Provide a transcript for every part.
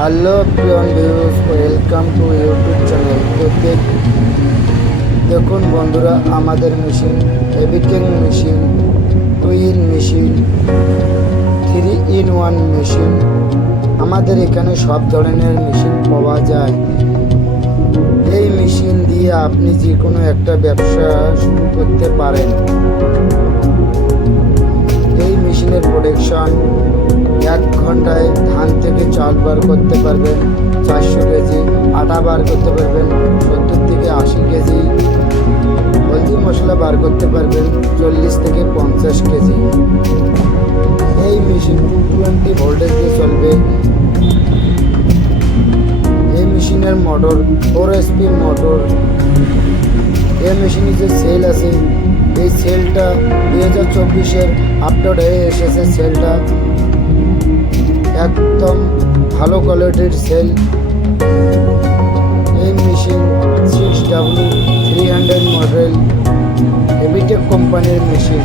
Hello প্রিয়ন views, welcome to YouTube channel. দেখুন বন্ধুরা, আমাদের মেশিন এভিকেং machine, twin machine, 3-in-1 machine. আমাদের এখানে সব ধরনের মেশিন পাওয়া যায়। এই মেশিন দিয়ে আপনি যে কোনো একটা ব্যবসা শুরু করতে পারেন। এই মেশিনের প্রোডাকশন 1 ঘন্টায় ধান থেকে চাল বার করতে পারবেন 400 কেজি, আটা বার করতে পারবেন 70 থেকে 80 কেজি, হলদি মশলা বার করতে পারবেন 40 থেকে 50 কেজি। এই মেশিন 220 ভোল্টেজ দিয়ে চলবে। এই মেশিনের মোটর 4 HP মোটর। এই মেশিনে যে সেল আছে, এই সেলটা 2024-এর আপডেট হয়ে এসেছে। সেলটা একদম ভালো কোয়ালিটির সেল। এই মেশিন 6W300 মডেল, এভিটেক কোম্পানির মেশিন।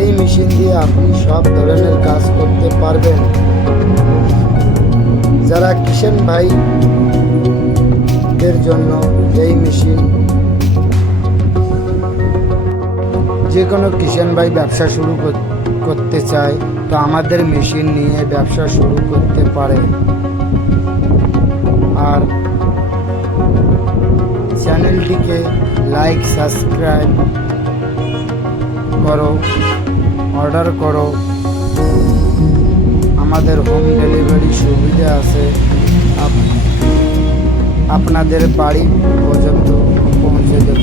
এই মেশিন দিয়ে আপনি সব ধরনের কাজ করতে পারবেন। যারা কিষাণ ভাইদের জন্য এই মেশিন, যে কোনো কিষাণ ভাই ব্যবসা শুরু করতে চায় তো আমাদের মেশিন নিয়ে ব্যবসা শুরু করতে পারে। আর চ্যানেলটিকে লাইক, সাবস্ক্রাইব করো, অর্ডার করো। আমাদের হোম ডেলিভারি সুবিধা আছে, আপনাদের বাড়ি পর্যন্ত পৌঁছে দেব।